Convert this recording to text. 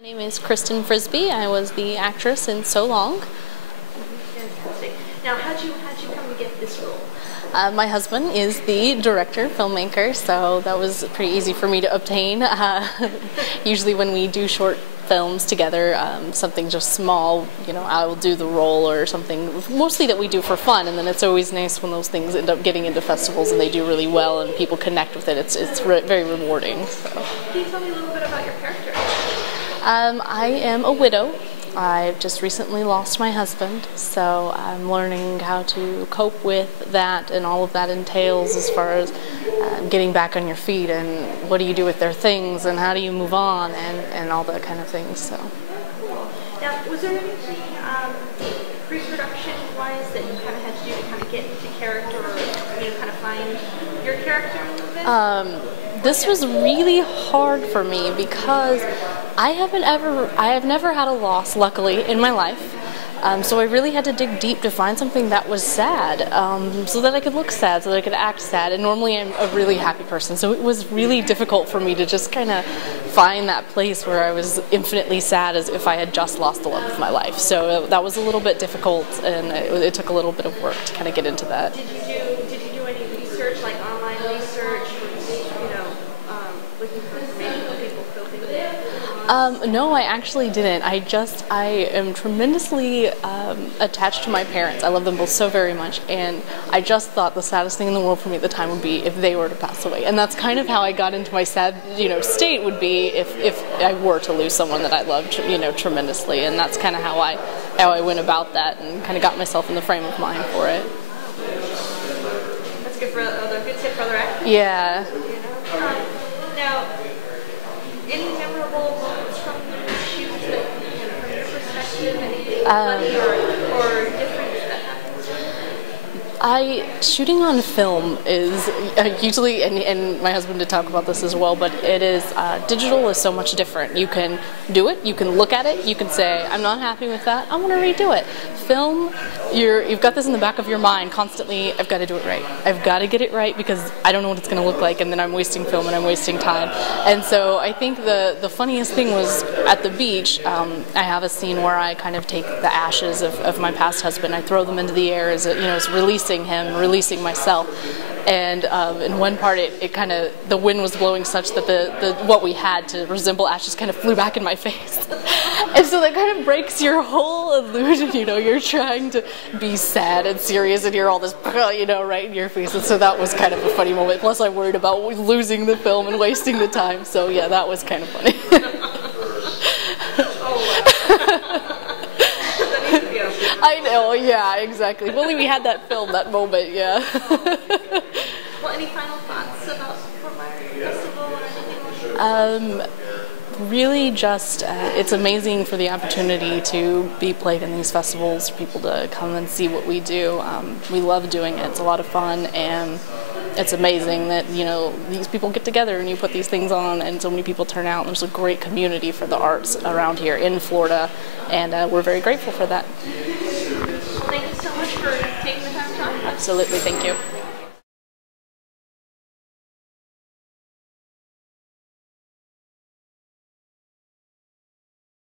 My name is Kristin Frisby. I was the actress in So Long. Fantastic. Now, how'd you come to get this role? My husband is the director, filmmaker, so that was pretty easy for me to obtain. Usually when we do short films together, something just small, I will do the role or something, mostly that we do for fun, and then it's always nice when those things end up getting into festivals and they do really well and people connect with it. It's very rewarding. So. Can you tell me a little bit about your character? I am a widow. I've just recently lost my husband, so I'm learning how to cope with that, and all of that entails as far as getting back on your feet and what do you do with their things and how do you move on and all that kind of things. So. Now, was there anything pre-production-wise that you kind of had to do to kind of get into character or kind of find your character a little bit? This was really hard for me because I have never had a loss, luckily, in my life. So I really had to dig deep to find something that was sad, so that I could look sad, so that I could act sad. And normally I'm a really happy person, so it was really difficult for me to just kind of find that place where I was infinitely sad as if I had just lost the love of my life. So that was a little bit difficult, and it took a little bit of work to kind of get into that. Did you do any research, like online research, looking for information on people filming it? No, I actually didn't. I am tremendously attached to my parents. I love them both so very much, and I just thought the saddest thing in the world for me at the time would be if they were to pass away. And that's kind of how I got into my sad, state, would be if I were to lose someone that I loved, tremendously. And that's kind of how I went about that and kind of got myself in the frame of mind for it. That's good tip for other actors. Yeah. Now, any memorable moments from the shoot that, from your perspective, anything funny or different that happens? Shooting on film is usually, and my husband did talk about this as well, but it is, digital is so much different. You can do it, you can look at it, you can say, I'm not happy with that, I want to redo it. Film, you've got this in the back of your mind constantly, I've got to do it right. I've got to get it right because I don't know what it's going to look like, and then I'm wasting film and I'm wasting time. And so I think the funniest thing was at the beach, I have a scene where I kind of take the ashes of my past husband, I throw them into the air as as releasing him, releasing myself. And in one part, it kind of, the wind was blowing such that the what we had to resemble ashes kind of flew back in my face. And so that kind of breaks your whole illusion, you're trying to be sad and serious and you're all this, right in your face. And so that was kind of a funny moment. Plus I worried about losing the film and wasting the time. So yeah, that was kind of funny. I know, yeah, exactly. If only we had that film, that moment, yeah. Well, any final thoughts about Fort Myers Festival or anything like that? Really just, it's amazing for the opportunity to be played in these festivals, for people to come and see what we do. We love doing it. It's a lot of fun, and it's amazing that, these people get together and you put these things on and so many people turn out. There's a great community for the arts around here in Florida, and we're very grateful for that. Thank you so much for taking the time to talk. Absolutely, thank you.